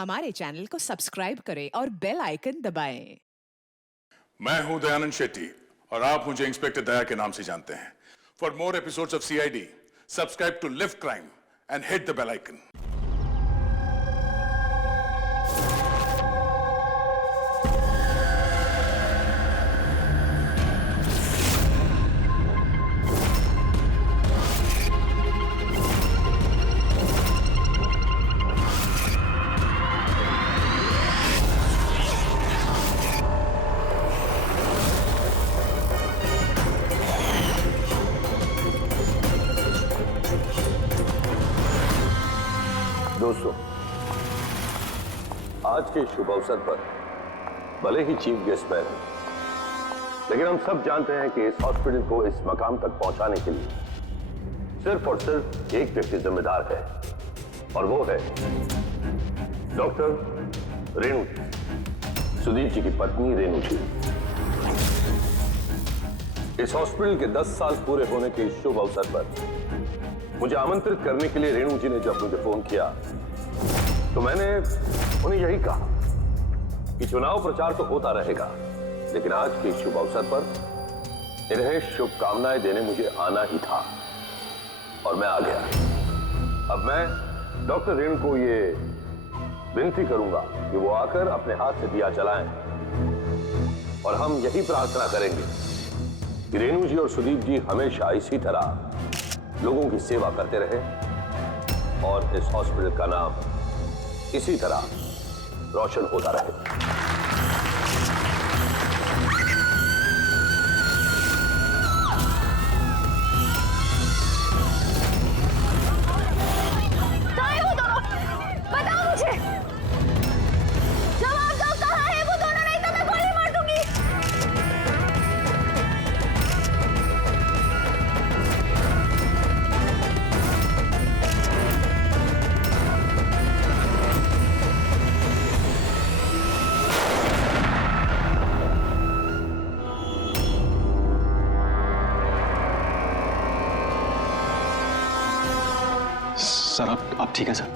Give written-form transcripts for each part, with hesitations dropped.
हमारे चैनल को सब्सक्राइब करें और बेल आइकन दबाएं। मैं हूं दयानंद शेट्टी और आप मुझे इंस्पेक्टर दया के नाम से जानते हैं। For more episodes of CID, subscribe to live crime and hit the bell icon. दोस्तों, आज के शुभ अवसर पर भले ही चीफ गेस्ट मैं हूं, लेकिन हम सब जानते हैं कि इस हॉस्पिटल को इस मकाम तक पहुंचाने के लिए सिर्फ और सिर्फ एक व्यक्ति जिम्मेदार है, और वो है डॉक्टर रेणु जी, सुदीप जी की पत्नी रेणु जी। इस हॉस्पिटल के 10 साल पूरे होने के इस शुभ अवसर पर मुझे आमंत्रित करने के लिए रेणु जी ने जब मुझे फोन किया तो मैंने उन्हें यही कहा कि चुनाव प्रचार तो होता रहेगा, लेकिन आज के शुभ अवसर पर इन्हें शुभकामनाएं देने मुझे आना ही था, और मैं आ गया। अब मैं डॉक्टर रेणु को ये विनती करूंगा कि वो आकर अपने हाथ से दिया जलाएं, और हम यही प्रार्थना करेंगे कि रेणु जी और सुदीप जी हमेशा इसी तरह लोगों की सेवा करते रहे और इस हॉस्पिटल का नाम इसी तरह रोशन होता रहे। सर आप ठीक है सर?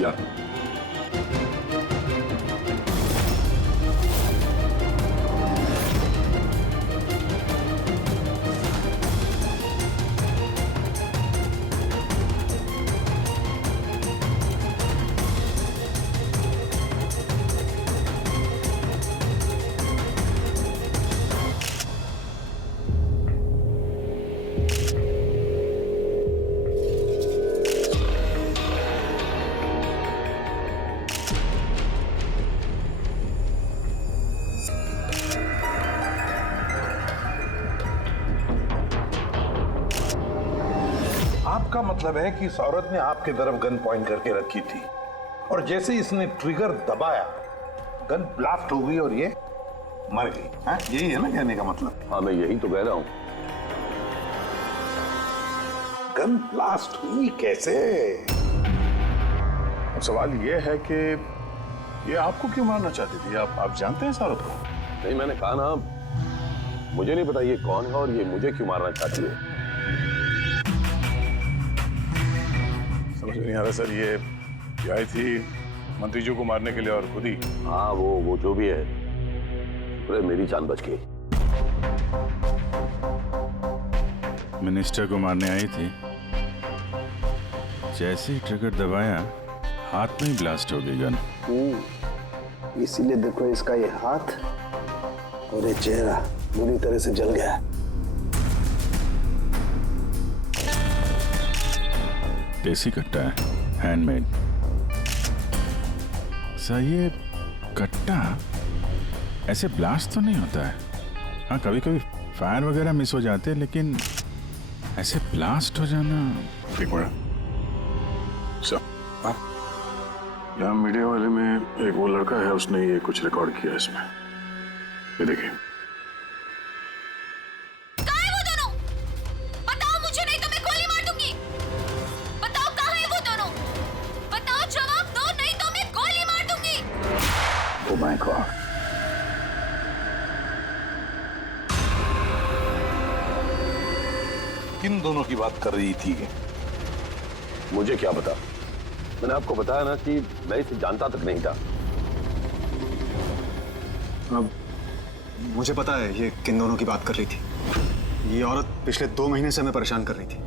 या आपका मतलब है कि इस औरत ने आपके तरफ गन पॉइंट करके रखी थी, और जैसे इसने ट्रिगर दबाया गन ब्लास्ट हो गई और ये मर गई। हाँ, यही है ना कहने का मतलब? हाँ, मैं यही तो कह रहा हूं। गन ब्लास्ट हुई कैसे? अब सवाल ये है कि ये आपको क्यों मारना चाहती थी? आप जानते हैं इस औरत को? नहीं, मैंने कहा ना, मुझे नहीं पता ये कौन है और ये मुझे क्यों मारना चाहती है। समझ नहीं आ रहा सर। ये आई थी मंत्री जी को मारने के लिए और खुद ही। हाँ, वो जो भी है, शुक्र है मेरी जान बच गई। मिनिस्टर को मारने आई थी, जैसे ही ट्रिगर दबाया हाथ में ही ब्लास्ट हो गई गन। इसीलिए देखो इसका ये हाथ और ये चेहरा बुरी तरह से जल गया है। देसी कट्टा है, हैंडमेड। सर ये कट्टा ऐसे ब्लास्ट तो नहीं होता है। हाँ, कभी कभी फायर वगैरह मिस हो जाते हैं, लेकिन ऐसे ब्लास्ट हो जाना। ठीक है सर। यहाँ मीडिया वाले में एक वो लड़का है, उसने ये कुछ रिकॉर्ड किया इसमें। ये देखिए। माय गॉड, किन दोनों की बात कर रही थी? मुझे क्या पता, मैंने आपको बताया ना कि मैं इसे जानता तक नहीं था। अब मुझे पता है ये किन दोनों की बात कर रही थी। ये औरत पिछले 2 महीने से हमें परेशान कर रही थी।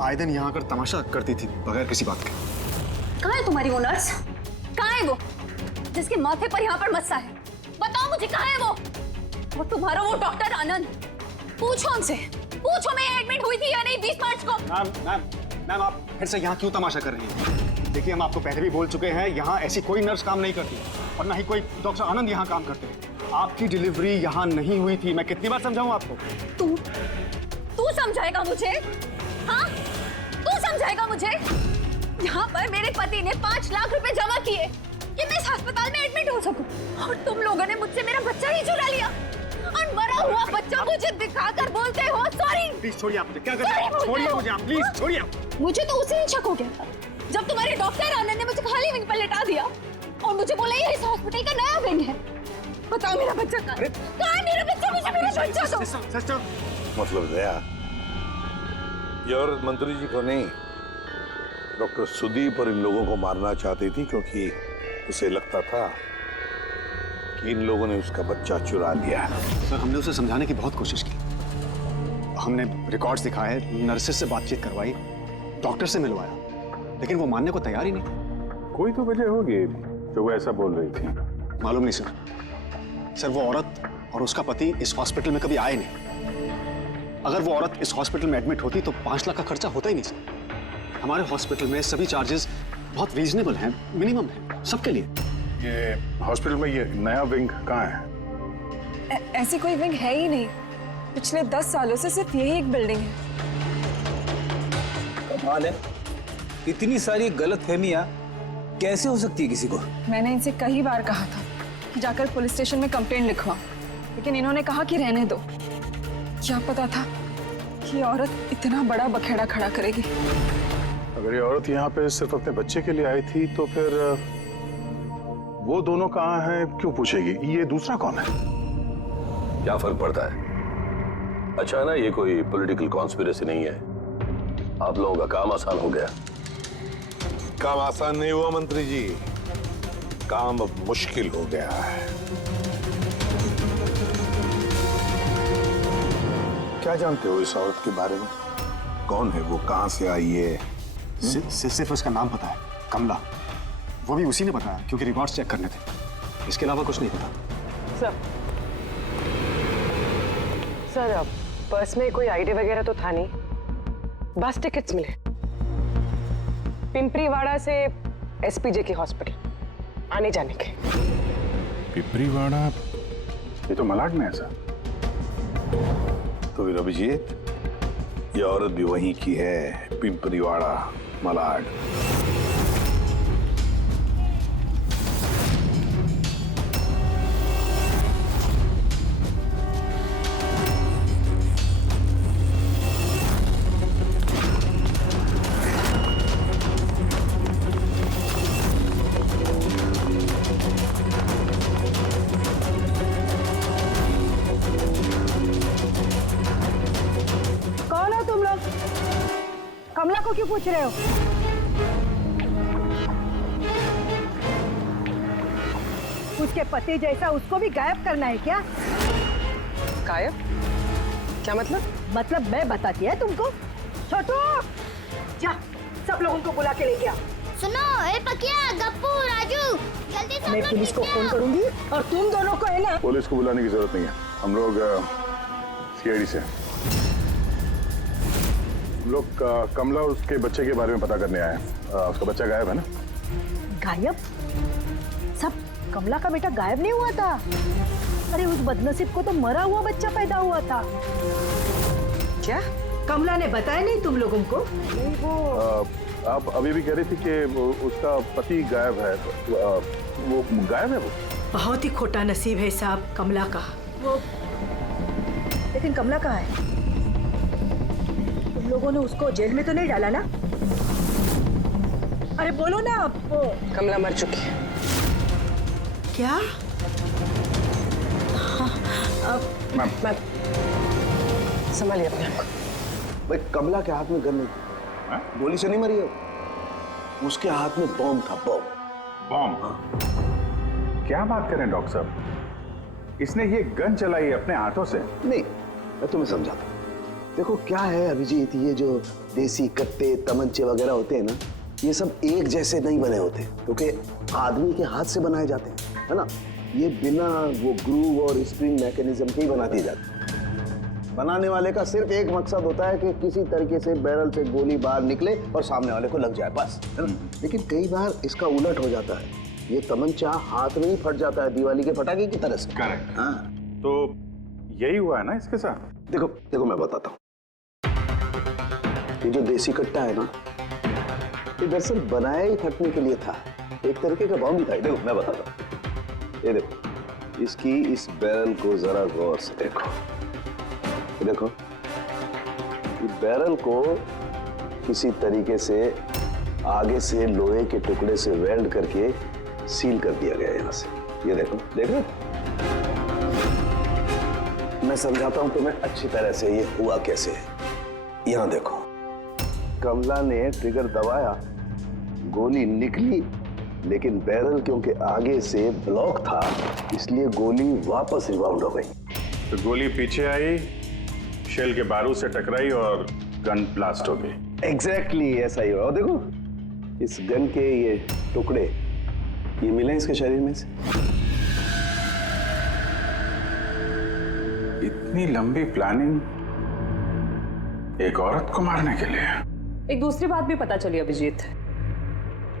आए दिन यहाँ आकर तमाशा करती थी बगैर किसी बात के। कहाँ है तुम्हारी वो नर्स? कहाँ है वो जिसके माथे पर यहाँ पर मस्सा है? बताओ मुझे, कहाँ है वो तुम्हारा वो डॉक्टर आनंद? पूछो उनसे, पूछो मैं एडमिट हुई थी या नहीं 20 मार्च को। मैम आप फिर से यहाँ क्यों तमाशा कर रही हैं? देखिए हम आपको पहले भी बोल चुके हैं, यहाँ ऐसी कोई नर्स काम नहीं करती और ना ही कोई डॉक्टर आनंद यहाँ काम करते हैं। आपकी डिलीवरी यहाँ नहीं हुई थी। मैं कितनी बार समझाऊं आपको? तू समझाएगा मुझे? हाँ, तू समझाएगा मुझे? यहाँ पर मेरे पति ने 5 लाख रुपए जमा किए कि मैं इस अस्पताल में एडमिट हो सकूं, और तुम लोगों ने मुझसे मेरा बच्चा ही चुरा लिया और मरा हुआ बच्चा मुझे दिखाकर बोलते हो सॉरी। प्लीज छोड़िए आप मुझे। क्या कर रहे हैं? छोड़िए मुझे आप, प्लीज छोड़िए। मुझे तो उसी दिन शक हो गया था जब तुम्हारे डॉक्टर आनंद ने मुझे खाली विंग पर लेटा दिया और मुझे बोला ये इस हॉस्पिटल का नया विंग है। बताओ मेरा बच्चा कहाँ है? मेरा बच्चा? मुझे मेरा बच्चा दो। सिस्टर मतलब दया, ये औरत मंत्री जी को नहीं, डॉक्टर सुदीप और इन लोगों को मारना चाहती थी, क्योंकि उसे लगता था कि इन लोगों ने उसका बच्चा चुरा लिया। सर हमने उसे समझाने की बहुत कोशिश की। हमने रिकॉर्ड्स दिखाए, नर्सेस से बातचीत करवाई, डॉक्टर से मिलवाया, लेकिन वो मानने को तैयार ही नहीं। कोई तो वजह होगी जो वो ऐसा बोल रही थी। मालूम नहीं सर। सर वो औरत और उसका पति इस हॉस्पिटल में कभी आए नहीं। अगर वो औरत इस हॉस्पिटल में एडमिट होती तो 5 लाख का खर्चा होता ही नहीं सर। हमारे हॉस्पिटल में सभी चार्जेस बहुत रीजनेबल हैं, मिनिमम है सबके लिए। ये हॉस्पिटल में ये नया विंग कहाँ है? ऐसी कोई विंग है ही नहीं। पिछले 10 सालों से सिर्फ यही एक बिल्डिंग है। कमाल है, इतनी सारी गलतफहमियां कैसे हो सकती है किसी को? मैंने इनसे कई बार कहा था कि जाकर पुलिस स्टेशन में कंप्लेंट लिखवा, लेकिन इन्होंने कहा कि रहने दो। क्या पता था कि औरत इतना बड़ा बखेड़ा खड़ा करेगी। अगर ये औरत यहाँ पे सिर्फ अपने बच्चे के लिए आई थी तो फिर वो दोनों कहाँ हैं क्यों पूछेगी? ये दूसरा कौन है? क्या फर्क पड़ता है? अच्छा है ना, ये कोई पॉलिटिकल कॉन्स्पिरेसी नहीं है। आप लोगों का काम आसान हो गया। काम आसान नहीं हुआ मंत्री जी, काम अब मुश्किल हो गया है। क्या जानते हो इस औरत के बारे में? कौन है वो, कहां से आई है? सिर्फ उसका नाम पता है, कमला। वो भी उसी ने बताया क्योंकि रिकॉर्ड्स चेक करने थे। इसके अलावा कुछ नहीं पता। सर पर्स में कोई आईडी वगैरह तो था नहीं, बस टिकट्स मिले पिंपरीवाड़ा से एसपीजे के हॉस्पिटल आने जाने के। पिपरीवाड़ा, ये तो मलाड में है सर। तो फिर अभिजीत, ये औरत भी वहीं की है, पिंपरीवाड़ा, मलाड। कमला को क्यों पूछ रहे हो? उसके पति जैसा उसको भी गायब करना है क्या? गायब? क्या मतलब? मतलब मैं बताती है तुमको। छोटू, जा सब लोगों को बुला के लेके आ। सुनो, ए पकिया, गप्पू, राजू, जल्दी सब मैं लोग पुलिस को नीचे फोन आओ। करूंगी और तुम दोनों को है ना। पुलिस को बुलाने की जरूरत नहीं है, हम लोग सीआईडी से हैं। हम लोग कमला और उसके बच्चे के बारे में पता करने आए हैं। उसका बच्चा गायब है ना? गायब? सब कमला का बेटा गायब नहीं हुआ था। अरे उस बदनसीब को तो मरा हुआ बच्चा पैदा हुआ था। क्या? कमला ने बताया नहीं तुम लोगों को? नहीं वो आप अभी भी कह रही थी कि उसका पति गायब है। वो गायब है? वो बहुत ही खोटा नसीब है साहब कमला का। वो लेकिन कमला कहाँ है? तुम लोगों ने उसको जेल में तो नहीं डाला ना? अरे बोलो ना आप। कमला मर चुकी है। क्या? मैम संभालिए अपने आप को। भाई कमला के हाथ में गन नहीं थी, गोली से नहीं मरी है। उसके हाथ में बॉम्ब था, बॉम्ब। बॉम्ब? क्या बात करें डॉक्टर साहब, इसने ये गन चलाई अपने हाथों से? नहीं, मैं तुम्हें समझाता हूँ। देखो क्या है अभिजीत, ये जो देसी कट्टे तमंचे वगैरह होते हैं ना, ये सब एक जैसे नहीं बने होते, क्योंकि आदमी के हाथ से बनाए जाते हैं, है ना। ये बिना वो ग्रूव और स्प्रिंग मैकेनिज्म के ही बना दिए जाते हैं। बनाने वाले का सिर्फ एक मकसद होता है कि किसी तरीके से बैरल से गोली बाहर निकले और सामने वाले को लग जाए, बस, है ना। लेकिन कई बार इसका उलट हो जाता है, ये तमंचा हाथ में ही फट जाता है, दिवाली के पटाखे की तरह से। करेक्ट। हाँ, तो यही हुआ है ना इसके साथ? देखो देखो मैं बताता हूँ। ये जो देसी कट्टा है ना, ये दरअसल बनाया ही फटने के लिए था, एक तरीके का बॉम्ब ही था। देखो मैं बताता हूँ, ये देखो, इसकी इस बैरल को जरा गौर से देखो, ये देखो, ये बैरल को किसी तरीके से आगे से लोहे के टुकड़े से वेल्ड करके सील कर दिया गया है यहाँ से। ये देखो, देखो, मैं समझाता हूँ तुम्हें अच्छी तरह से ये हुआ कैसे है। यहाँ देखो, कमला ने ट्रिगर दबाया, गोली निकली, लेकिन बैरल क्योंकि आगे से ब्लॉक था, इसलिए गोली वापस रिबाउंड हो गई। तो गोली पीछे आई, शेल के बारूद से टकराई और गन ब्लास्ट हो गई। एग्जैक्टली ऐसा ही हुआ। और देखो, इस गन के ये टुकड़े ये मिले इसके शरीर में से। इतनी लंबी प्लानिंग एक औरत को मारने के लिए? एक दूसरी बात भी पता चली अभिजीत,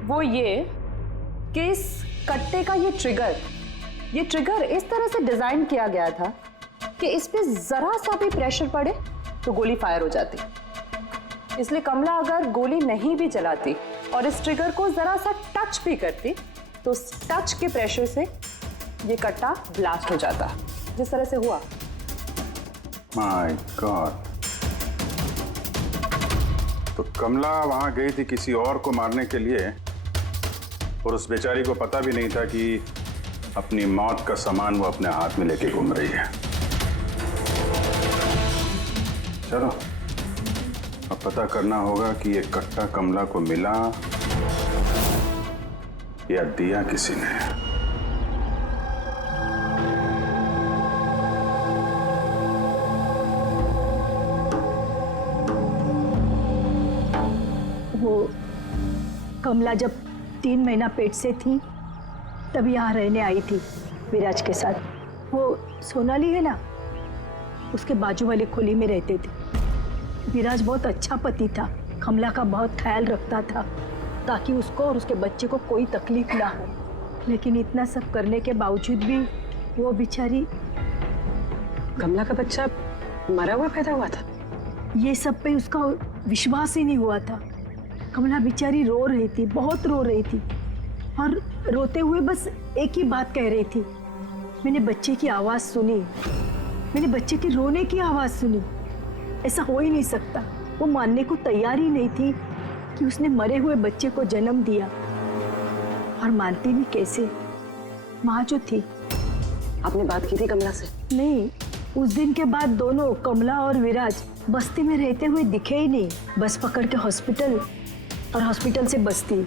वो ये कि इस कट्टे का ये ट्रिगर इस तरह से डिजाइन किया गया था कि इस पे जरा सा भी प्रेशर पड़े तो गोली फायर हो जाती। इसलिए कमला अगर गोली नहीं भी चलाती और इस ट्रिगर को जरा सा टच भी करती तो उस टच के प्रेशर से ये कट्टा ब्लास्ट हो जाता, जिस तरह से हुआ। My God. तो कमला वहां गई थी किसी और को मारने के लिए, और उस बेचारी को पता भी नहीं था कि अपनी मौत का सामान वो अपने हाथ में लेके घूम रही है। चलो अब पता करना होगा कि ये कट्टा कमला को मिला या दिया किसी ने। वो कमला जब 3 महीना पेट से थी तब यहाँ रहने आई थी विराज के साथ। वो सोनाली है ना, उसके बाजू वाली खुली में रहते थे। विराज बहुत अच्छा पति था, कमला का बहुत ख्याल रखता था ताकि उसको और उसके बच्चे को कोई तकलीफ ना हो। लेकिन इतना सब करने के बावजूद भी वो बेचारी। कमला का बच्चा मरा हुआ पैदा हुआ था? ये सब पे उसका विश्वास ही नहीं हुआ था। कमला बेचारी रो रही थी, बहुत रो रही थी, और रोते हुए बस एक ही बात कह रही थी, मैंने बच्चे की आवाज़ सुनी, मैंने बच्चे के रोने की आवाज़ सुनी। ऐसा हो ही नहीं सकता। वो मानने को तैयार ही नहीं थी कि उसने मरे हुए बच्चे को जन्म दिया, और मानती भी कैसे। माँ जो थी। आपने बात की थी कमला से? नहीं, उस दिन के बाद दोनों, कमला और विराज, बस्ती में रहते हुए दिखे ही नहीं। बस पकड़ के हॉस्पिटल, और हॉस्पिटल से बस्ती,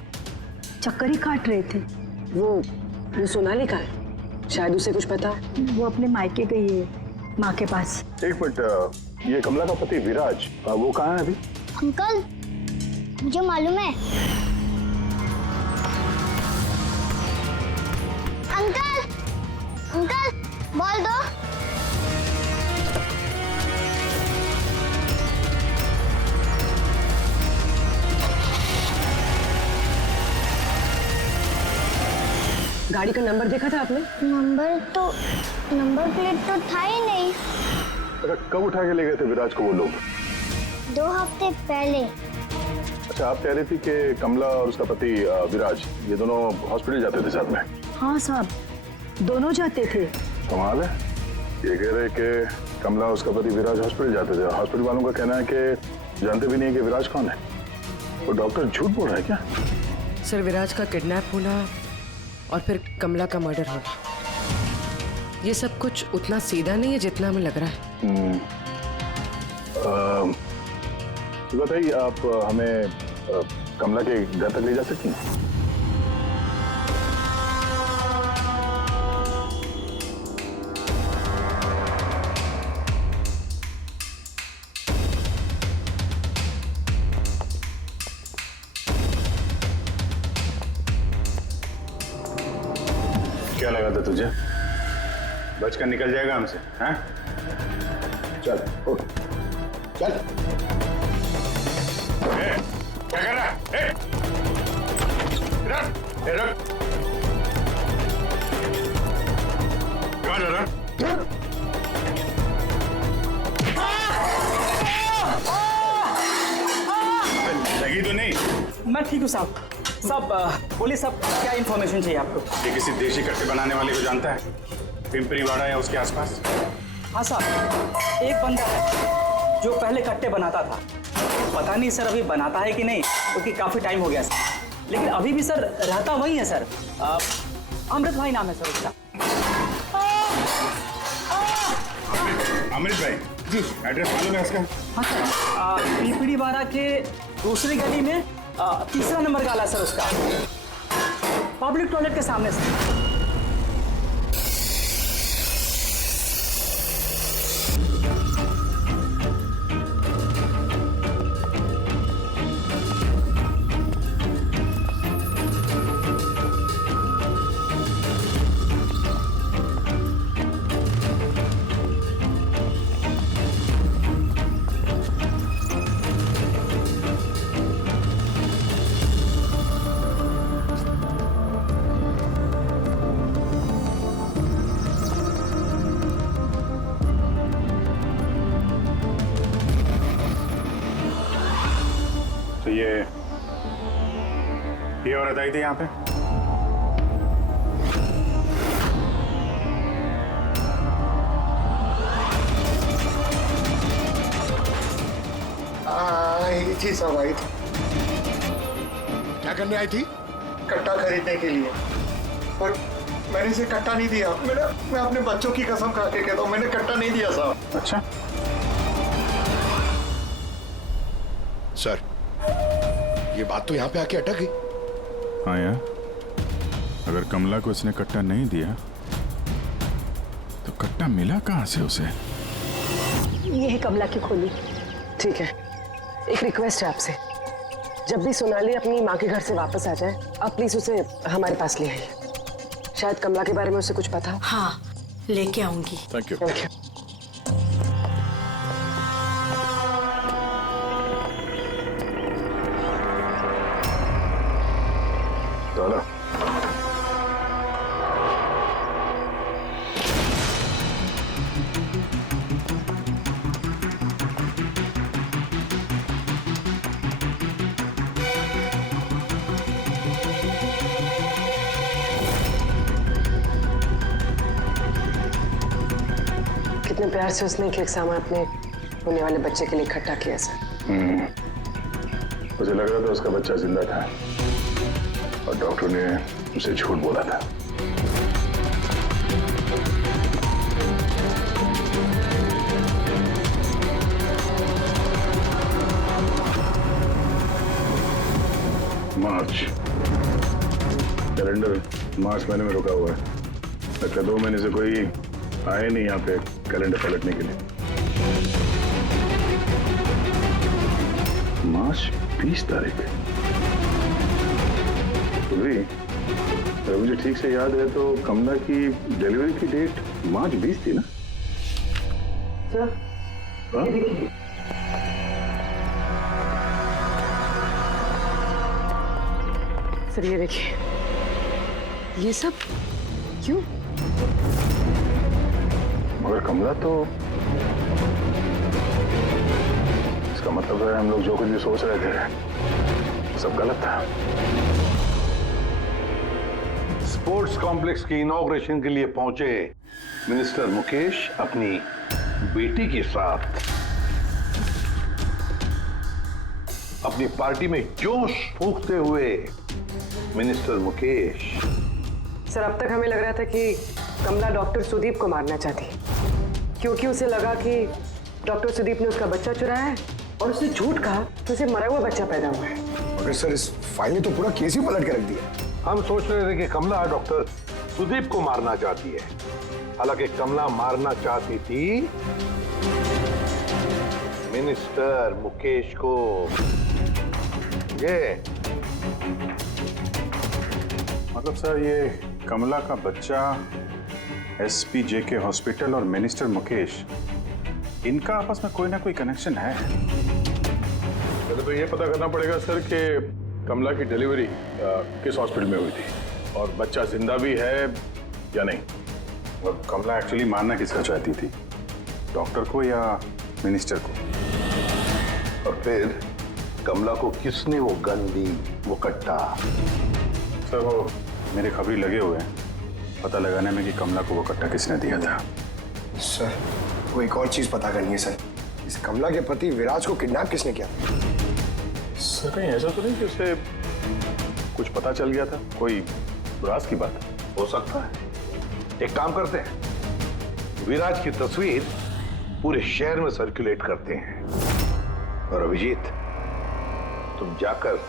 चक्कर ही काट रहे थे। वो सोनाली का है, शायद उसे कुछ पता। वो अपने मायके गई है, माँ के पास। एक मिनट, ये कमला का पति विराज, वो कहाँ है अभी? अंकल, मुझे मालूम है। अंकल, अंकल, बॉल दो। गाड़ी का नंबर देखा था आपने? नंबर प्लेट तो था ही नहीं। अच्छा, कब उठा के ले गए थे विराज को वो लोग? 2 हफ्ते पहले। अच्छा, आप कह रही थी कि कमला और उसका पति विराज, ये दोनों हॉस्पिटल जाते थे साथ में? हाँ साहब, दोनों जाते थे। कमाल है, ये कह रहे कि कमला और उसका पति विराज हॉस्पिटल जाते थे। हॉस्पिटल वालों का कहना है कि जानते भी नहीं कि विराज कौन है। वो डॉक्टर झूठ बोल रहा है क्या? सर, विराज का किडनैप होना और फिर कमला का मर्डर होना, ये सब कुछ उतना सीधा नहीं है जितना हमें लग रहा है। बताइए, आप हमें कमला के घर तक ले जा सकती हैं? क्या लगा था तुझे? बचकर निकल जाएगा हमसे? हैं? चल उठ, चल। क्या कर रहा है? रख। कहाँ जा रहा? लगी तो नहीं? मैं ठीक हूँ साहब। बोलिए साहब, क्या इन्फॉर्मेशन चाहिए आपको? ये किसी देशी कट्टे बनाने वाले को जानता है? पिंपरी वाड़ा या उसके आसपास? हाँ साहब, एक बंदा है जो पहले कट्टे बनाता था। पता नहीं सर अभी बनाता है कि नहीं, क्योंकि काफी टाइम हो गया सर। लेकिन अभी भी सर रहता वही है सर। अमृत भाई नाम है सर उसका। अमृत भाई जी, एड्रेस मालूम है उसका? हाँ सर, पिंपरी वाड़ा के दूसरी गली में तीसरा नंबर गाला सर उसका, पब्लिक टॉयलेट के सामने सर। तो ये औरत आई थी यहाँ पे? आई थी सब आई थी। क्या करने आई थी? कट्टा खरीदने के लिए, पर मैंने इसे कट्टा नहीं दिया। मैं अपने बच्चों की कसम खा के कहता हूँ, मैंने कट्टा नहीं दिया साहब। अच्छा सर, ये बात तो यहाँ पे आके अटक गई। हाँ यार, अगर कमला को इसने कट्टा नहीं दिया तो कट्टा मिला कहाँ से उसे? ये है कमला की खोली। ठीक है, एक रिक्वेस्ट है आपसे, जब भी सोनाली अपनी माँ के घर से वापस आ जाए, आप प्लीज उसे हमारे पास ले आइए। शायद कमला के बारे में उसे कुछ पता हो। हाँ, लेके आऊंगी। Thank you. Thank you. चलो। कितने प्यार से उसने एक सामान अपने होने वाले बच्चे के लिए इकट्ठा किया सर। मुझे लग रहा था उसका बच्चा जिंदा था और डॉक्टर ने उसे झूठ बोला था। मार्च कैलेंडर मार्च महीने में रुका हुआ है। लगता 2 महीने से कोई आए नहीं यहाँ पे कैलेंडर पलटने के लिए। मार्च 20 तारीख। तो भी अगर मुझे ठीक से याद है तो कमला की डिलीवरी की डेट मार्च 20 थी ना? सर, ये देखिए। सर ये देखिए, ये सब क्यों? मगर कमला तो, इसका मतलब है हम लोग जो कुछ भी सोच रहे थे सब गलत था। स्पोर्ट्स कॉम्प्लेक्स के इनॉग्रेशन के लिए पहुंचे मिनिस्टर मुकेश अपनी बेटी के साथ अपनी पार्टी में जोश फूंकते हुए। मिनिस्टर मुकेश, सर अब तक हमें लग रहा था कि कमला डॉक्टर सुदीप को मारना चाहती, क्योंकि उसे लगा कि डॉक्टर सुदीप ने उसका बच्चा चुराया है और उसने झूठ कहा तो उसे मरा हुआ बच्चा पैदा हुआ है। मगर सर इस फाइल ने तो पूरा केस ही पलट के रख दिया। हम सोच रहे थे कि कमला डॉक्टर सुदीप को मारना चाहती है, हालांकि कमला मारना चाहती थी मिनिस्टर मुकेश को। ये मतलब सर ये कमला का बच्चा एसपी जेके हॉस्पिटल और मिनिस्टर मुकेश, इनका आपस में कोई ना कोई कनेक्शन है। पहले तो ये पता करना पड़ेगा सर कि कमला की डिलीवरी किस हॉस्पिटल में हुई थी और बच्चा जिंदा भी है या नहीं। और कमला एक्चुअली मारना किसका चाहती थी, डॉक्टर को या मिनिस्टर को? और फिर कमला को किसने वो गन दी, वो कट्टा? सर वो मेरे खबरी लगे हुए हैं पता लगाने में कि कमला को वो कट्टा किसने दिया था। सर वो एक और चीज पता करनी है सर, इस कमला के पति विराज को किडनैप किसने किया? सर कहीं ऐसा तो नहीं कि उसे कुछ पता चल गया था, कोई राज की बात? हो सकता है। एक काम करते हैं, विराज की तस्वीर पूरे शहर में सर्कुलेट करते हैं और अभिजीत तुम जाकर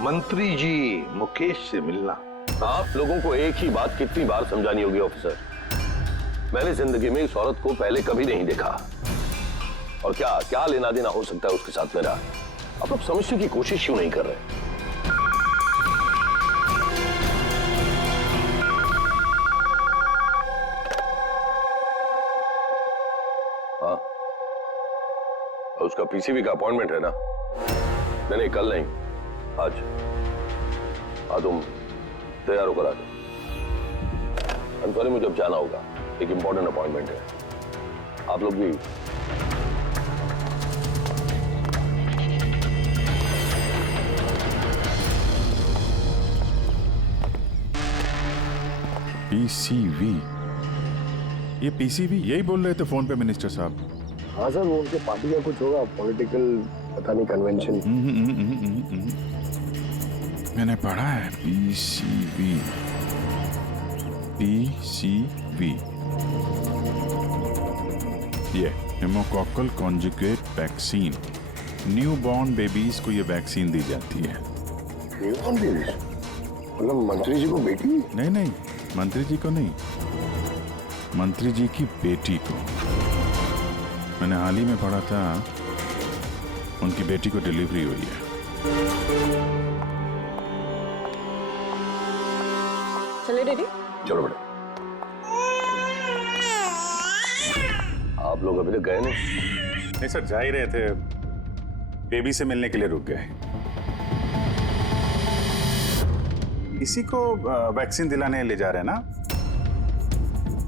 मंत्री जी मुकेश से मिलना। आप लोगों को एक ही बात कितनी बार समझानी होगी ऑफिसर, मैंने जिंदगी में इस औरत को पहले कभी नहीं देखा और क्या क्या लेना देना हो सकता है उसके साथ मेरा, आप लोग समझने की कोशिश क्यों नहीं कर रहे? हाँ उसका पीसीबी का अपॉइंटमेंट है ना? नहीं कल नहीं, आज। हाँ तुम तैयार होकर आ जाओ। सॉरी मुझे अब जाना होगा, एक इंपॉर्टेंट अपॉइंटमेंट है। आप लोग भी पीसीवी, ये पीसीवी यही बोल रहे थे फोन पे मिनिस्टर साहब। हाँ सर वो उनके पार्टी का कुछ होगा, पॉलिटिकल पता नहीं कन्वेंशन। मैंने पढ़ा है पीसीवी, पीसीवी ये pneumococcal conjugate vaccine, new born babies को ये वैक्सीन दी जाती है। न्यू बॉर्न बेबीज मतलब मंत्री जी को बेटी? नहीं मंत्री जी को नहीं, मंत्री जी की बेटी को। मैंने हाल ही में पढ़ा था उनकी बेटी को डिलीवरी हुई है। चले डैडी? चलो बेटा। आप लोग अभी तक गए नहीं सर, जा ही रहे थे, बेबी से मिलने के लिए रुक गए। इसी को वैक्सीन दिलाने ले जा रहे हैं ना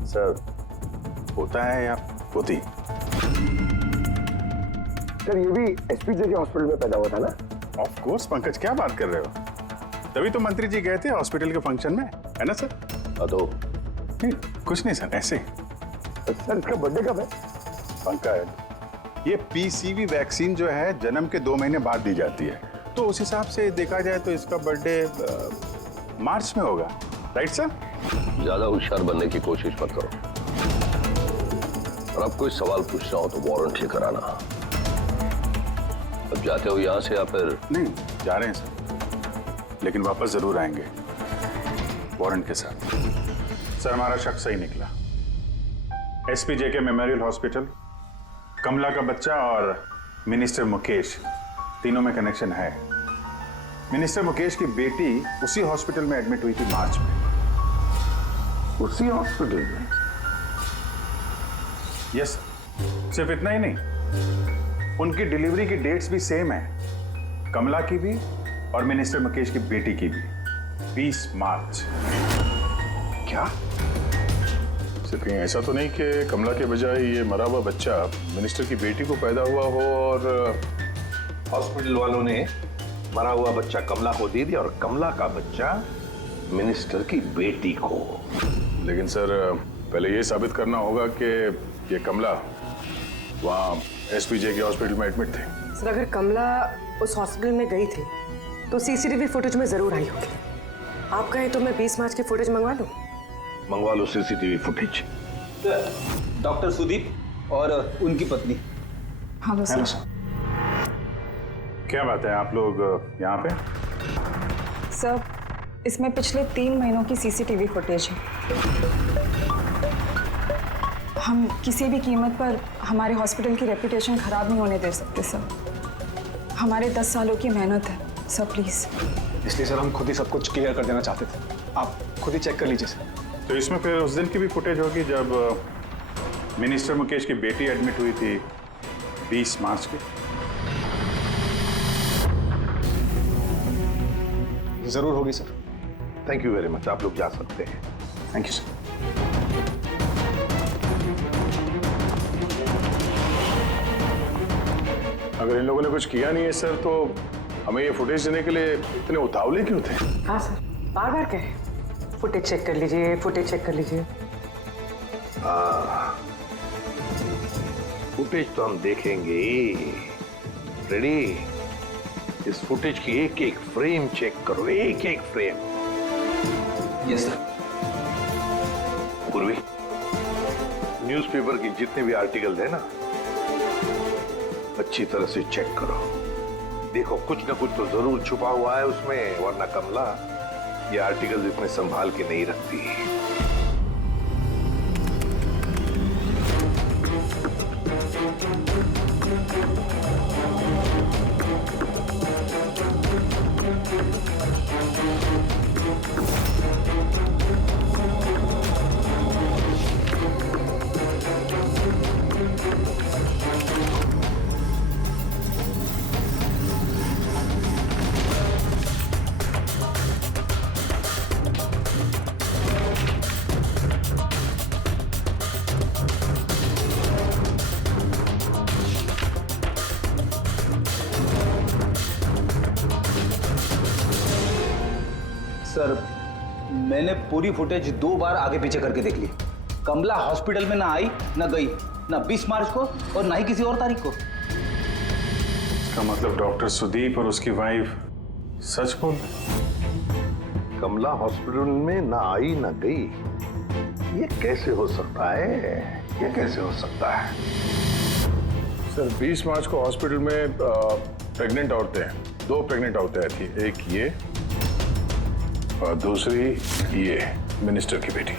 सर? होता है या होती? सर ये भी एसपीजे के हॉस्पिटल में पैदा हुआ था ना? ऑफ कोर्स पंकज, क्या बात कर रहे हो? तभी तो मंत्री जी गए थे हॉस्पिटल के फंक्शन में, है ना सर? तो नहीं कुछ नहीं सर, ऐसे। सर इसका बर्थडे कब है? पंकज ये पीसीवी वैक्सीन जो है जन्म के 2 महीने बाद दी जाती है, तो उस हिसाब से देखा जाए तो इसका बर्थडे मार्च में होगा, राइट सर? ज्यादा होशियार बनने की कोशिश मत करो, और अब कोई सवाल पूछना हो तो वारंट लेकर आना। अब जाते हो यहां से या फिर? नहीं जा रहे हैं सर, लेकिन वापस जरूर आएंगे वारंट के साथ। सर हमारा शक सही निकला, एसपी जेके मेमोरियल हॉस्पिटल, कमला का बच्चा और मिनिस्टर मुकेश, तीनों में कनेक्शन है। मिनिस्टर मुकेश की बेटी उसी हॉस्पिटल में एडमिट हुई थी मार्च में। उसी हॉस्पिटल में? यस, सिर्फ इतना ही नहीं, उनकी डिलीवरी की डेट्स भी सेम है, कमला की भी और मिनिस्टर मुकेश की बेटी की भी, 20 मार्च। क्या सिर्फ कहीं ऐसा तो नहीं कि कमला के बजाय ये मरा हुआ बच्चा मिनिस्टर की बेटी को पैदा हुआ हो और हॉस्पिटल वालों ने मरा हुआ बच्चा कमला को दे दिया और कमला का बच्चा मिनिस्टर की बेटी को? लेकिन सर पहले ये साबित करना होगा कि ये कमला वहाँ एसपीजे के हॉस्पिटल में एडमिट थे। सर अगर कमला उस हॉस्पिटल में गई थी तो सीसीटीवी फुटेज में जरूर आई होगी। आप कहें तो मैं 20 मार्च की फुटेज मंगवा लूं? मंगवा लो सीसीटीवी फुटेज। डॉक्टर सुदीप और उनकी पत्नी। हाँ बस। क्या बात है, आप लोग यहाँ पे? सर, इसमें पिछले 3 महीनों की सीसीटीवी फुटेज है। हम किसी भी कीमत पर हमारे हॉस्पिटल की रेपुटेशन खराब नहीं होने दे सकते सर। हमारे 10 सालों की मेहनत है सर, प्लीज। इसलिए सर हम खुद ही सब कुछ क्लियर कर देना चाहते थे, आप खुद ही चेक कर लीजिए सर। तो इसमें फिर उस दिन की भी फुटेज होगी जब मिनिस्टर मुकेश की बेटी एडमिट हुई थी 20 मार्च की? जरूर होगी sir. Thank you very much, आप लोग जा सकते हैं। Thank you sir. अगर इन लोगों ने कुछ किया नहीं है सर, तो हमें ये फुटेज देने के लिए इतने उतावले क्यों थे? हाँ सर, बार बार कहे फुटेज चेक कर लीजिए, फुटेज चेक कर लीजिए। फुटेज तो हम देखेंगे। रेडी? इस फुटेज की एक एक फ्रेम चेक करो, एक एक फ्रेम। Yes sir. पूर्वी, न्यूज़पेपर की जितने भी आर्टिकल है ना, अच्छी तरह से चेक करो। देखो कुछ ना कुछ तो जरूर छुपा हुआ है उसमें, वरना कमला ये आर्टिकल इतने संभाल के नहीं रखती। सर, मैंने पूरी फुटेज 2 बार आगे पीछे करके देख ली। कमला हॉस्पिटल में ना आई ना गई, ना 20 मार्च को और ना ही किसी और तारीख को। इसका मतलब डॉक्टर सुदीप और उसकी वाइफ सच बोल रहे? कमला हॉस्पिटल में ना आई ना गई, ये कैसे हो सकता है? ये कैसे हो सकता है? सर 20 मार्च को हॉस्पिटल में प्रेग्नेंट औरतें, 2 प्रेग्नेंट औरतें थी, एक ये और दूसरी ये मिनिस्टर की बेटी।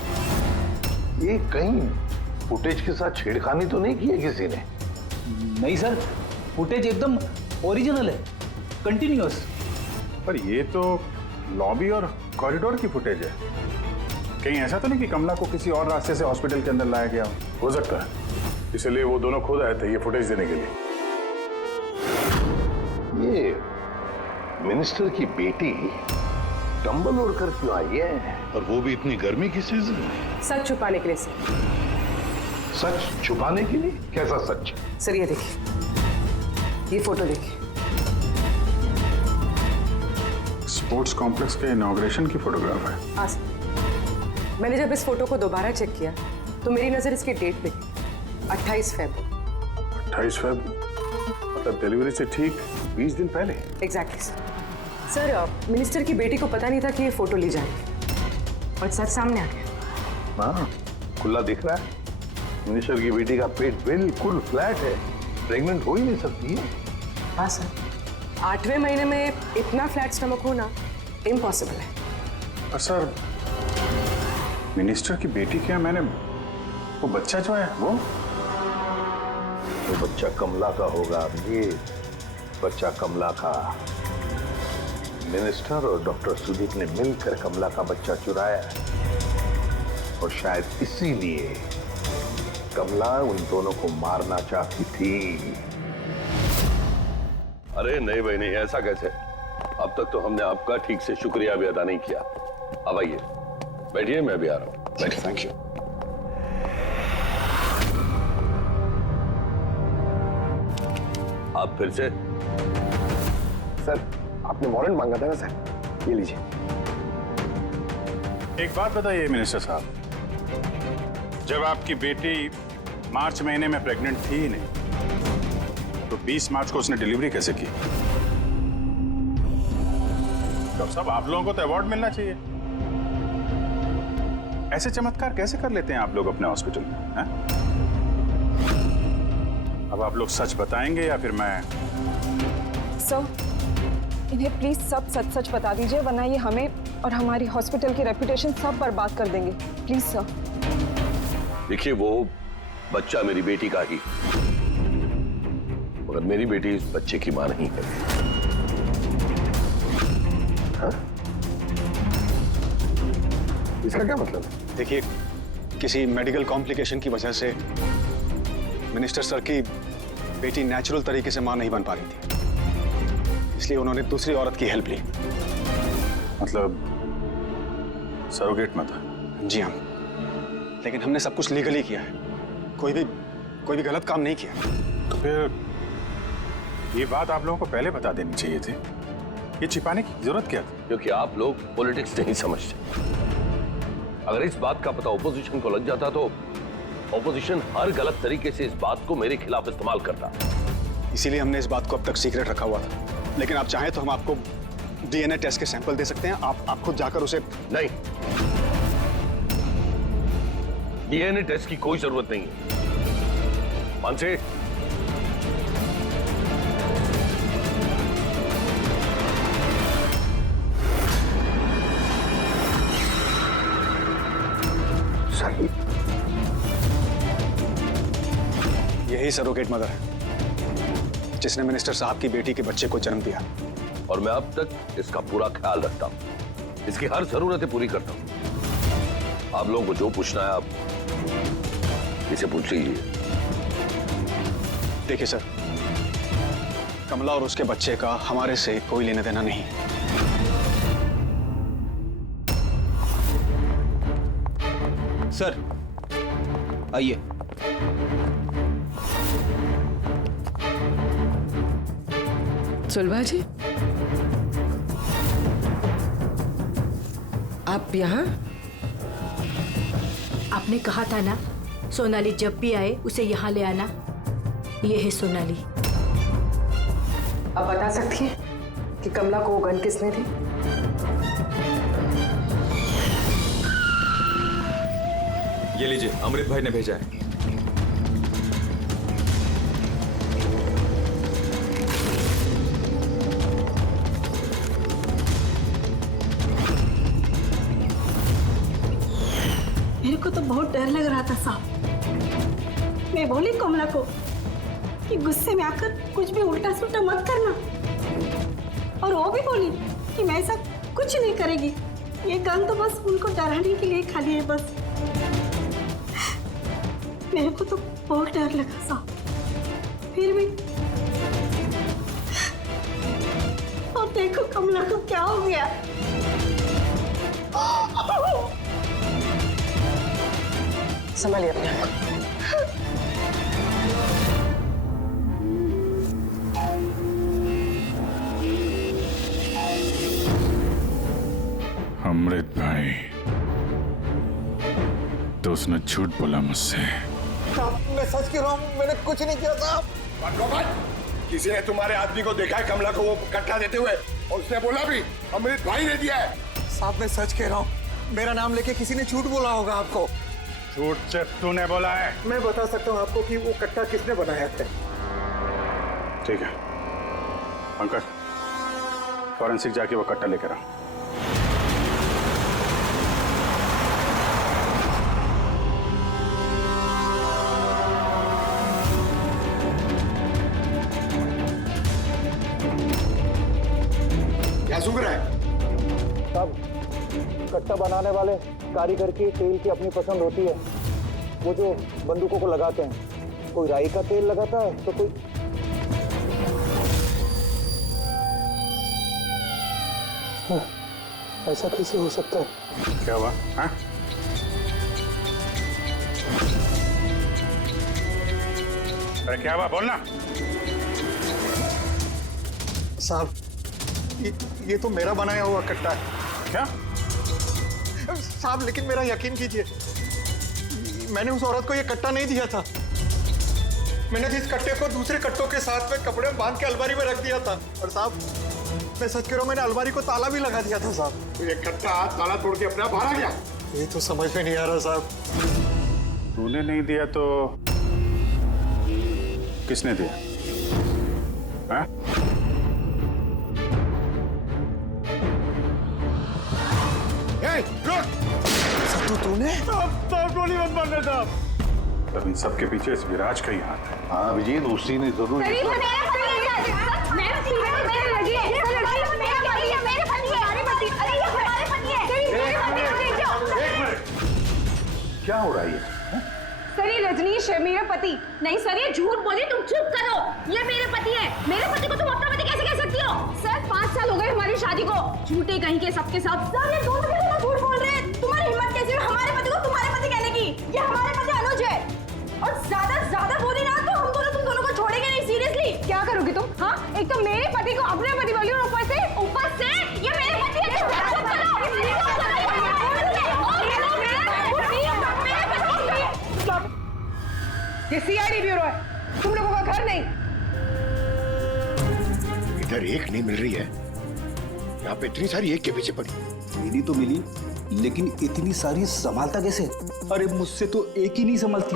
ये कहीं फुटेज के साथ छेड़खानी तो नहीं की है किसी ने? नहीं सर, फुटेज एकदम ओरिजिनल है, कंटिन्यूअस। पर ये तो लॉबी और कॉरिडोर की फुटेज है। कहीं ऐसा तो नहीं कि कमला को किसी और रास्ते से हॉस्पिटल के अंदर लाया गया हो सकता है, इसलिए वो दोनों खुद आए थे ये फुटेज देने के लिए। ये मिनिस्टर की बेटी कंबल ओढ़ कर क्यों आई है, और वो भी इतनी गर्मी की सीजन में? सच छुपाने के लिए सर। सच छुपाने के लिए? कैसा सच? सर ये देखिए, ये फोटो देखिए। स्पोर्ट्स कॉम्प्लेक्स के इनॉग्रेशन की फोटोग्राफ है। हाँ सर, मैंने जब इस फोटो को दोबारा चेक किया तो मेरी नजर इसकी डेट पे थी, 28 फेब। 28 फेब मतलब डिलीवरी से ठीक 20 दिन पहले? Exactly sir. सर, मिनिस्टर की बेटी को पता नहीं था कि ये फोटो ली जाएगी और सच सामने आ गया। हाँ, खुला दिख रहा है। मिनिस्टर की बेटी का पेट बिल्कुल फ्लैट है, प्रेग्नेंट हो ही नहीं सकती है। हाँ सर, 8वें महीने में इतना फ्लैट स्टमक होना इम्पॉसिबल है। और सर, मिनिस्टर की बेटी क्या, मैंने वो बच्चा जो है वो बच्चा कमला का होगा। ये बच्चा कमला का। मिनिस्टर और डॉक्टर सुदीप ने मिलकर कमला का बच्चा चुराया और शायद इसीलिए कमला उन दोनों को मारना चाहती थी। अरे नहीं भाई नहीं, ऐसा कैसे? अब तक तो हमने आपका ठीक से शुक्रिया भी अदा नहीं किया। अब आइए बैठिए, मैं भी आ रहा हूँ। बैठिए। Thank you. आप फिर से? सर, आपने वारंट मांगा था ना सर, ये लीजिए। एक बात बताइए मिनिस्टर साहब, जब आपकी बेटी मार्च महीने में प्रेग्नेंट थी ही नहीं, तो 20 मार्च को उसने डिलीवरी कैसे की? डॉक्टर साहब, आप लोगों को तो अवार्ड मिलना चाहिए। ऐसे चमत्कार कैसे कर लेते हैं आप लोग अपने हॉस्पिटल में, हैं? अब आप लोग सच बताएंगे या फिर मैं? सर, इन्हें प्लीज सब सच सच बता दीजिए, वरना ये हमें और हमारी हॉस्पिटल की रेपुटेशन सब बर्बाद कर देंगे। Please sir. देखिए, वो बच्चा मेरी बेटी का ही, मगर मेरी बेटी इस बच्चे की मां नहीं है। हाँ? इसका क्या मतलब है? देखिए, किसी मेडिकल कॉम्प्लिकेशन की वजह से मिनिस्टर सर की बेटी नेचुरल तरीके से मां नहीं बन पा रही थी, इसलिए उन्होंने दूसरी औरत की हेल्प ली। मतलब सरोगेट में था? जी हाँ, लेकिन हमने सब कुछ लीगली किया है, कोई भी गलत काम नहीं किया। तो फिर ये बात आप लोगों को पहले बता देनी चाहिए थी, ये छिपाने की जरूरत क्या थी? क्योंकि आप लोग पॉलिटिक्स नहीं समझते। अगर इस बात का पता ऑपोजिशन को लग जाता तो ऑपोजिशन हर गलत तरीके से इस बात को मेरे खिलाफ इस्तेमाल करता। इसीलिए हमने इस बात को अब तक सीक्रेट रखा हुआ था, लेकिन आप चाहें तो हम आपको डीएनए टेस्ट के सैंपल दे सकते हैं, आप खुद जाकर उसे। नहीं, डीएनए टेस्ट की कोई जरूरत नहीं है। मानसे, सही, यही सरोगेट मदर है जिसने मिनिस्टर साहब की बेटी के बच्चे को जन्म दिया, और मैं अब तक इसका पूरा ख्याल रखता हूं, इसकी हर जरूरतें पूरी करता हूं। आप लोगों को जो पूछना है आप इसे पूछ लीजिए। देखिए सर, कमला और उसके बच्चे का हमारे से कोई लेना देना नहीं है। सर आइए। सुलभा जी, आप यहाँ? आपने कहा था ना, सोनाली जब भी आए उसे यहाँ ले आना। ये है सोनाली। आप बता सकती हैं कि कमला को वो गन किसने दी? ये लीजिए, अमृत भाई ने भेजा है। मेरे को तो बहुत डर लग रहा था साहब। मैं बोली कमला को कि गुस्से में आकर कुछ भी उल्टा सुल्टा मत करना, और वो भी बोली कि मैं ऐसा कुछ नहीं करेगी। ये गन तो बस उनको डराने के लिए खाली है बस। मेरे को तो बहुत डर लगा साहब, फिर भी। और देखो कमला को क्या हो गया। संभालिए अपने आप। अमृत भाई, तो उसने झूठ बोला मुझसे। मैं सच कह रहा हूँ, मैंने कुछ नहीं किया साहब। किसी ने तुम्हारे आदमी को देखा है कमला को वो कट्टा देते हुए, और उसने बोला भी अमृत भाई ने दिया है। साहब मैं सच कह रहा हूँ, मेरा नाम लेके किसी ने झूठ बोला होगा आपको। झूठ से तूने बोला है? मैं बता सकता हूँ आपको कि वो कट्टा किसने बनाया है। ठीक है पंकज, फॉरेंसिक जाके वो कट्टा लेकर आओ। क्या सुन रहा है? साहब, कट्टा बनाने वाले कारीगर की तेल की अपनी पसंद होती है। वो जो बंदूकों को लगाते हैं, कोई राई का तेल लगाता है तो कोई। ऐसा कैसे हो सकता है? क्या हुआ? हाँ? अरे क्या हुआ, बोलना। साहब ये तो मेरा बनाया हुआ कट्टा है। क्या? साहब लेकिन मेरा यकीन कीजिए, मैंने उस औरत को ये कट्टा नहीं दिया था। मैंने इस कट्टे को दूसरे कट्टों के साथ में कपड़े में बांध के अलमारी में रख दिया था। और साहब मैं सच कह रहा हूँ, मैंने अलमारी को ताला भी लगा दिया था साहब। तो ये कट्टा ताला तोड़ के अपने आप बाहर आ गया? ये तो समझ में नहीं आ रहा साहब। तूने नहीं दिया तो किसने दिया? हाँ? तूने? गोली मत मारना साहब। तब इन सबके पीछे इस विराज का ही हाथ है। हाँ अभिजीत, उसी ने जरूर क्या हो रहा है ये? सर ये रजनीश है, मेरा पति। नहीं सर ये झूठ बोले, तुम चुप करो। ये मेरे पति है। मेरे पति को तुम अपना पति कैसे कह सकती हो? सर 5 साल हो गए हमारी शादी को। झूठे कहीं के सबके सब। सर ये दोनों के झूठ बोल रहे हैं। तुम्हारी हिम्मत कैसे हुई हमारे पति को तुम्हारे पति कहने की? ये हमारे पति अनुज है। और ज्यादा बोली ना तो हम दोनों तुम दोनों को छोड़ेंगे नहीं। सीरियसली क्या करोगी तुम? हाँ, एक तो मेरे पति को अपने पति बोली और ऊपर से ये मेरे पति है। ये सीआईडी ब्यूरो है, तुम लोगों का घर नहीं। इधर एक नहीं मिल रही है, यहाँ पे इतनी सारी एक के पीछे पड़ी। मिली तो मिली, लेकिन इतनी सारी संभालता कैसे? अरे मुझसे तो एक ही नहीं संभलती।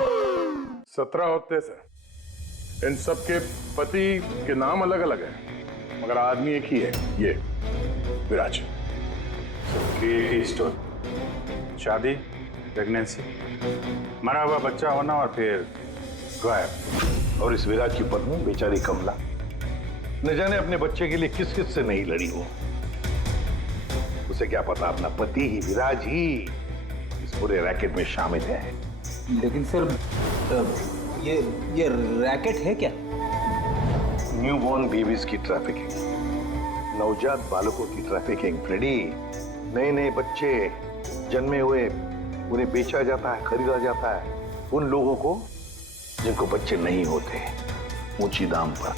17 होते सर। इन सब के पति के नाम अलग अलग है, मगर आदमी एक ही है, ये विराज। सबकी स्टोरी, शादी, प्रेगनेंसी, मरा हुआ बच्चा होना और फिर गायब। और इस विराज की पत्नी बेचारी कमला, न जाने अपने बच्चे के लिए किस किस से नहीं लड़ी हो। उसे क्या पता अपना पति ही, विराज ही इस पूरे रैकेट में शामिल है। लेकिन सर ये रैकेट है क्या? न्यूबॉर्न बेबीज की ट्रैफिकिंग, नवजात बालकों की ट्रैफिकिंग। फ्रेडी, नए नए बच्चे जन्मे हुए उन्हें बेचा जाता है, खरीदा जाता है उन लोगों को जिनको बच्चे नहीं होते, ऊंची दाम पर।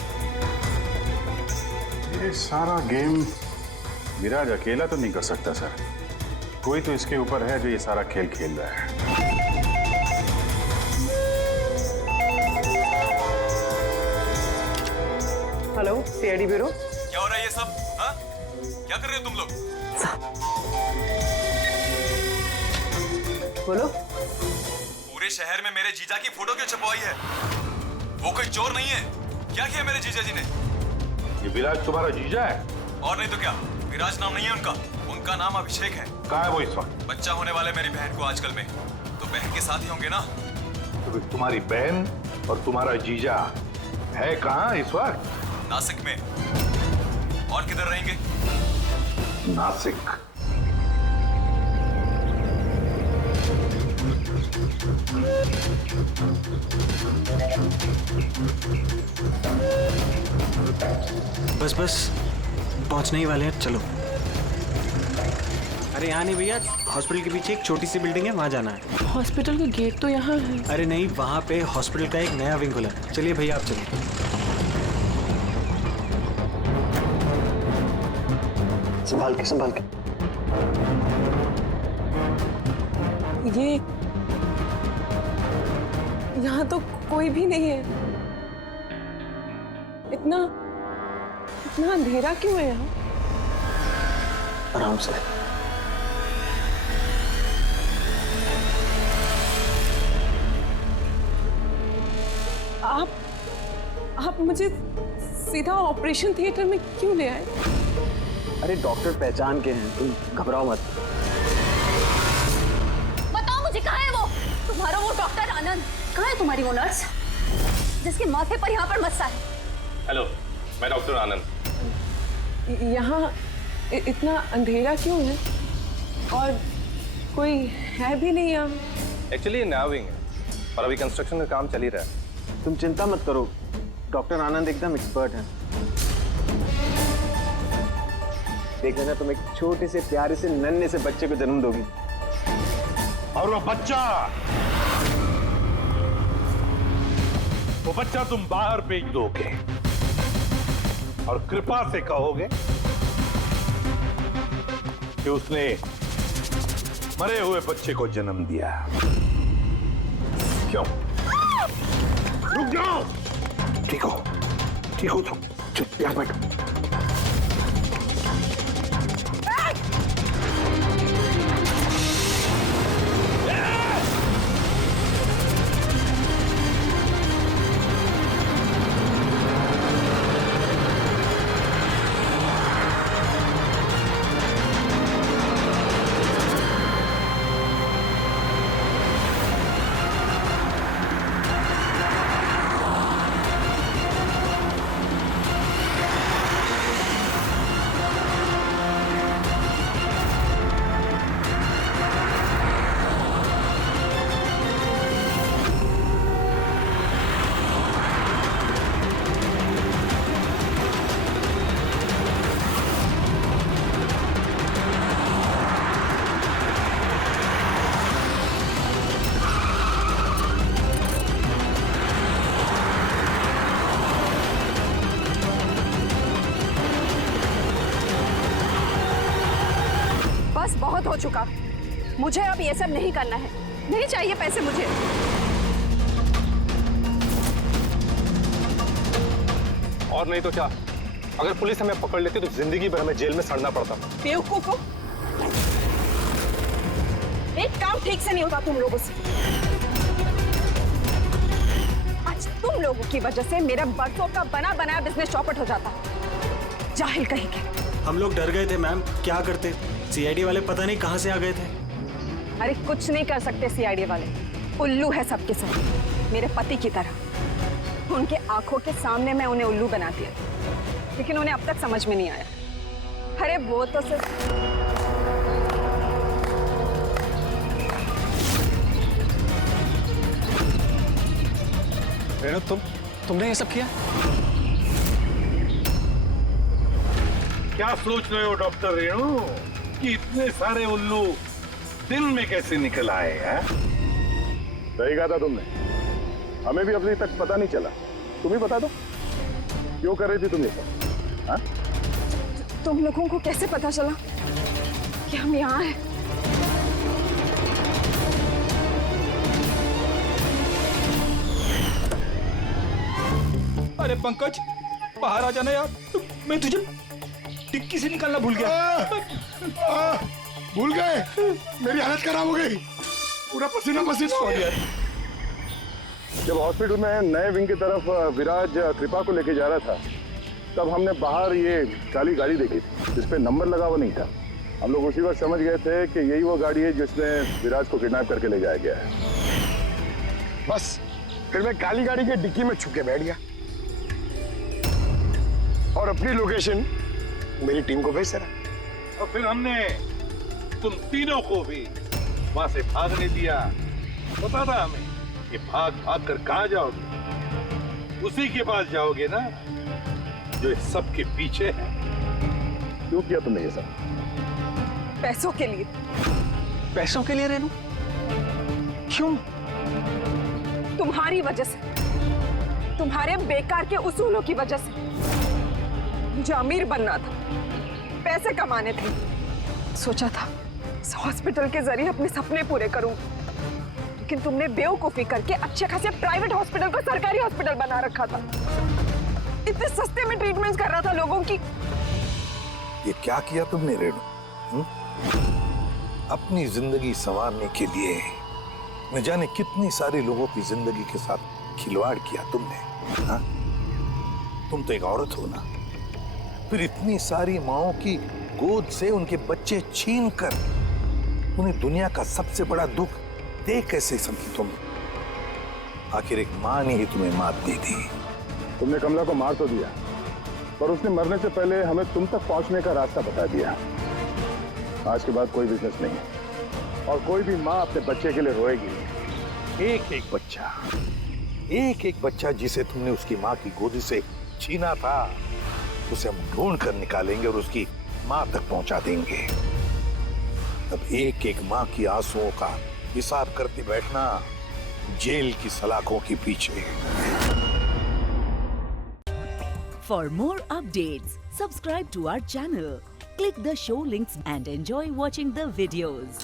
ये सारा गेम विराज अकेला तो नहीं कर सकता सर। कोई तो इसके ऊपर है जो ये सारा खेल खेल रहा है। Hello CID bureau. क्या हो रहा है ये सब? हाँ? क्या कर रहे हो तुम लोग? बोलो। पूरे शहर में मेरे जीजा की फोटो क्यों छपवाई है? वो कोई चोर नहीं है। क्या किया मेरे जीजा जी ने? ये विराज तुम्हारा जीजा है? और नहीं तो क्या, विराज नाम नहीं है उनका, उनका नाम अभिषेक है। कहाँ है वो इस वक्त? बच्चा होने वाले मेरी बहन को आजकल में, तो बहन के साथ ही होंगे ना। तो फिर तुम्हारी बहन और तुम्हारा जीजा है कहाँ इस वक्त? नासिक में। और किधर रहेंगे? नासिक। बस पहुंचने ही वाले हैं, चलो। अरे यहाँ नहीं भैया, हॉस्पिटल के पीछे एक छोटी सी बिल्डिंग है, वहाँ जाना है। हॉस्पिटल का गेट तो यहाँ है। अरे नहीं, वहाँ पे हॉस्पिटल का एक नया विंग खुला है। चलिए भैया आप चलिए। संभाल के। ये यहाँ तो कोई भी नहीं है। इतना अंधेरा क्यों है यहाँ? आराम से। आप मुझे सीधा ऑपरेशन थिएटर में क्यों ले आए? अरे डॉक्टर पहचान के हैं, तुम घबराओ मत। बताओ मुझे कहाँ है वो? तुम्हारा वो डॉक्टर आनंद कहाँ है? तुम्हारी वो नर्स जिसके माथे पर यहाँ पर मस्सा है? हेलो, मैं डॉक्टर आनंद। यहाँ इतना अंधेरा क्यों है? और कोई है भी नहीं यहाँ? एक्चुअली ये नया विंग है और अभी कंस्ट्रक्शन का काम चल ही रहा है। तुम चिंता मत करो, डॉक्टर आनंद एकदम एक्सपर्ट हैं। देख लेना, तुम एक छोटे से प्यारे से नन्हे से बच्चे को जन्म दोगी। और वो बच्चा तुम बाहर भेज दोगे और कृपा से कहोगे कि उसने मरे हुए बच्चे को जन्म दिया। क्यों? रुक जाओ। ठीक हो तुम, चुप यहाँ बैठो। बहुत हो चुका। मुझे अब ये सब नहीं करना है। नहीं चाहिए पैसे मुझे। और नहीं तो क्या, अगर पुलिस हमें पकड़ लेती तो जिंदगी भर हमें जेल में सड़ना पड़ता। बेवकूफो, एक काम ठीक से नहीं होता तुम लोगों से। आज तुम लोगों की वजह से मेरा बरसों का बना बनाया बिजनेस चौपट हो जाता। जाहिल कहीं के। हम लोग डर गए थे मैम, क्या करते? सीआईडी वाले पता नहीं कहां से आ गए थे। अरे कुछ नहीं कर सकते सीआईडी वाले, उल्लू है सबके सब, मेरे पति की तरह। उनके आंखों के सामने मैं उन्हें उल्लू बना दिया, लेकिन उन्हें अब तक समझ में नहीं आया। अरे वो तो सिर्फ रेणु, तुमने ये सब किया? क्या सोच रहे हो डॉक्टर रेणु कि इतने सारे उल्लू दिन में कैसे निकल आए हैं? सही कहा था तुमने, हमें भी अभी तक पता नहीं चला। तुम ही बता दो क्यों कर रही थी तुम ये सब? हाँ? तुम लोगों को कैसे पता चला कि हम यहाँ हैं? अरे पंकज, बाहर आ जाना यार, मैं तुझे टिक्की से निकालना भूल गया। भूल गए? मेरी हालत खराब हो गई, पूरा पसीना पसीना हो गया। जब हॉस्पिटल में नए विंग की तरफ विराज कृपा को लेके जा रहा था, तब हमने बाहर ये काली गाड़ी देखी थी जिसपे नंबर लगा हुआ नहीं था। हम लोग उसी वक्त समझ गए थे कि यही वो गाड़ी है जिसमें विराज को किडनैप करके ले जाया गया है। बस फिर मैं काली गाड़ी के डिक्की में छुप के बैठ गया और अपनी लोकेशन मेरी टीम को भेज रहा। और फिर हमने तुम तीनों को भी वहां से भागने दिया। पता था हमें कि भाग भाग कर कहां जाओगे, उसी के पास जाओगे ना जो इस सब के पीछे है। क्यों किया तुमने ये सब? पैसों के लिए। पैसों के लिए रेणु? क्यों? तुम्हारी वजह से, तुम्हारे बेकार के उसूलों की वजह से। मुझे अमीर बनना था, पैसे कमाने थे। सोचा था इस हॉस्पिटल के जरिए अपने सपने पूरे करूं, लेकिन तुमने बेवकूफी करके अच्छे खासे प्राइवेट हॉस्पिटल को सरकारी हॉस्पिटल बना रखा था। इतने सस्ते में ट्रीटमेंट कर रहा था लोगों की। ये क्या किया तुमने रेणु? अपनी जिंदगी संवारने के लिए न जाने कितनी सारी लोगों की जिंदगी के साथ खिलवाड़ किया तुमने। हाँ? तुम तो एक औरत हो ना, फिर इतनी सारी माओं की गोद से उनके बच्चे छीन कर उन्हें दुनिया का सबसे बड़ा दुख दे कैसे समझी तुम? आखिर एक मां ने ही तुम्हें मात दी थी। तुमने कमला को मार तो दिया, पर उसने मरने से पहले हमें तुम तक पहुंचने का रास्ता बता दिया। आज के बाद कोई बिजनेस नहीं है और कोई भी माँ अपने बच्चे के लिए रोएगी। एक एक बच्चा जिसे तुमने उसकी माँ की गोदी से छीना था, उसे हम ढूंढ कर निकालेंगे और उसकी माँ तक पहुंचा देंगे। अब एक एक माँ की आंसुओं का हिसाब करते बैठना जेल की सलाखों के पीछे। For more updates, subscribe to our channel, click the show links and enjoy watching the videos.